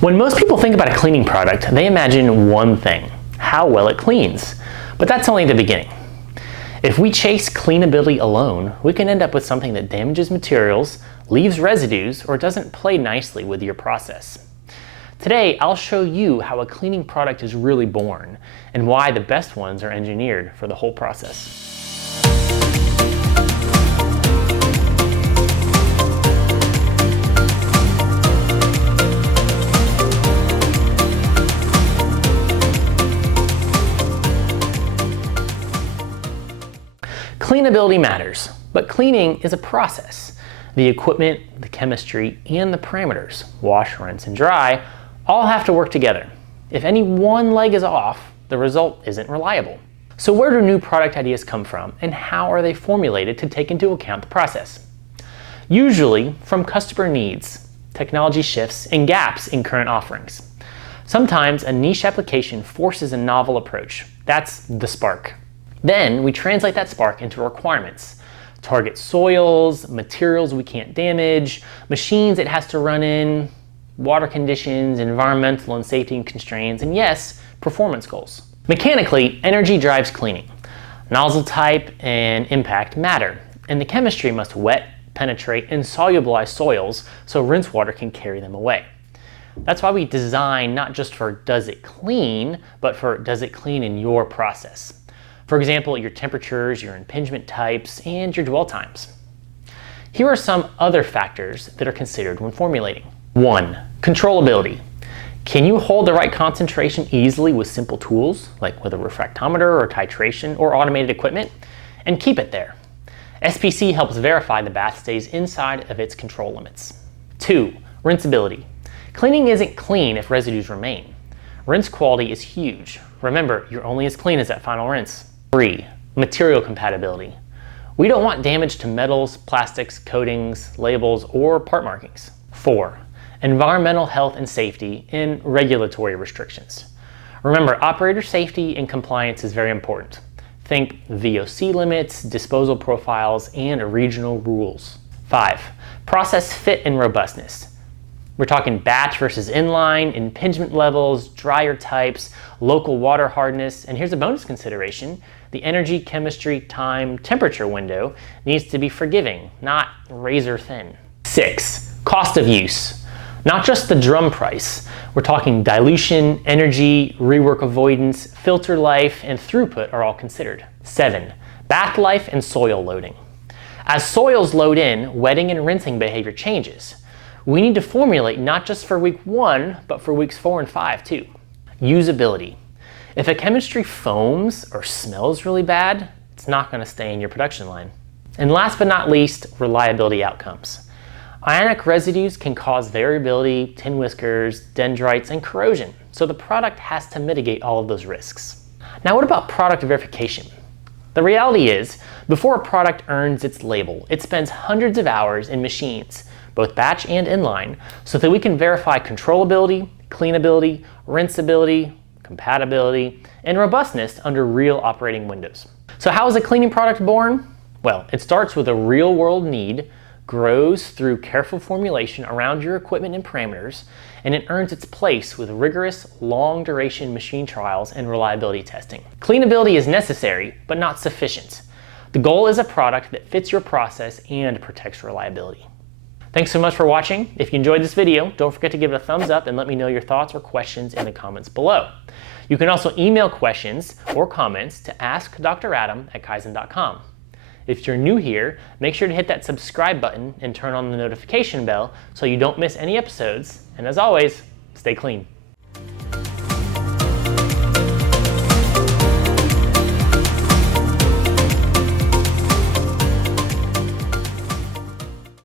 When most people think about a cleaning product, they imagine one thing: how well it cleans. But that's only the beginning. If we chase cleanability alone, we can end up with something that damages materials, leaves residues, or doesn't play nicely with your process. Today, I'll show you how a cleaning product is really born and why the best ones are engineered for the whole process. Cleanability matters, but cleaning is a process. The equipment, the chemistry, and the parameters, wash, rinse, and dry, all have to work together. If any one leg is off, the result isn't reliable. So where do new product ideas come from, and how are they formulated to take into account the process? Usually from customer needs, technology shifts, and gaps in current offerings. Sometimes a niche application forces a novel approach. That's the spark. Then we translate that spark into requirements. Target soils, materials we can't damage, machines it has to run in, water conditions, environmental and safety constraints, and yes, performance goals. Mechanically, energy drives cleaning. Nozzle type and impact matter, and the chemistry must wet, penetrate, and solubilize soils so rinse water can carry them away. That's why we design not just for does it clean, but for does it clean in your process. For example, your temperatures, your impingement types, and your dwell times. Here are some other factors that are considered when formulating. 1. Controllability. Can you hold the right concentration easily with simple tools, like with a refractometer or titration or automated equipment, and keep it there? SPC helps verify the bath stays inside of its control limits. 2. Rinseability. Cleaning isn't clean if residues remain. Rinse quality is huge. Remember, you're only as clean as that final rinse. 3. Material compatibility. We don't want damage to metals, plastics, coatings, labels, or part markings. 4. Environmental health and safety and regulatory restrictions. Remember, operator safety and compliance is very important. Think VOC limits, disposal profiles, and regional rules. 5. Process fit and robustness. We're talking batch versus inline, impingement levels, dryer types, local water hardness, and here's a bonus consideration. The energy, chemistry, time, temperature window needs to be forgiving, not razor thin. 6. Cost of use. Not just the drum price. We're talking dilution, energy, rework avoidance, filter life, and throughput are all considered. 7. Bath life and soil loading. As soils load in, wetting and rinsing behavior changes. We need to formulate not just for week 1, but for weeks 4 and 5 too. Usability. If a chemistry foams or smells really bad, it's not going to stay in your production line. And last but not least, reliability outcomes. Ionic residues can cause variability, tin whiskers, dendrites, and corrosion, so the product has to mitigate all of those risks. Now what about product verification? The reality is, before a product earns its label, it spends hundreds of hours in machines, both batch and inline, so that we can verify controllability, cleanability, rinseability, compatibility, and robustness under real operating windows. So how is a cleaning product born? Well, it starts with a real-world need, grows through careful formulation around your equipment and parameters, and it earns its place with rigorous, long-duration machine trials and reliability testing. Cleanability is necessary, but not sufficient. The goal is a product that fits your process and protects reliability. Thanks so much for watching. If you enjoyed this video, don't forget to give it a thumbs up and let me know your thoughts or questions in the comments below. You can also email questions or comments to askdradam@kaizen.com. If you're new here, make sure to hit that subscribe button and turn on the notification bell so you don't miss any episodes. And as always, stay clean.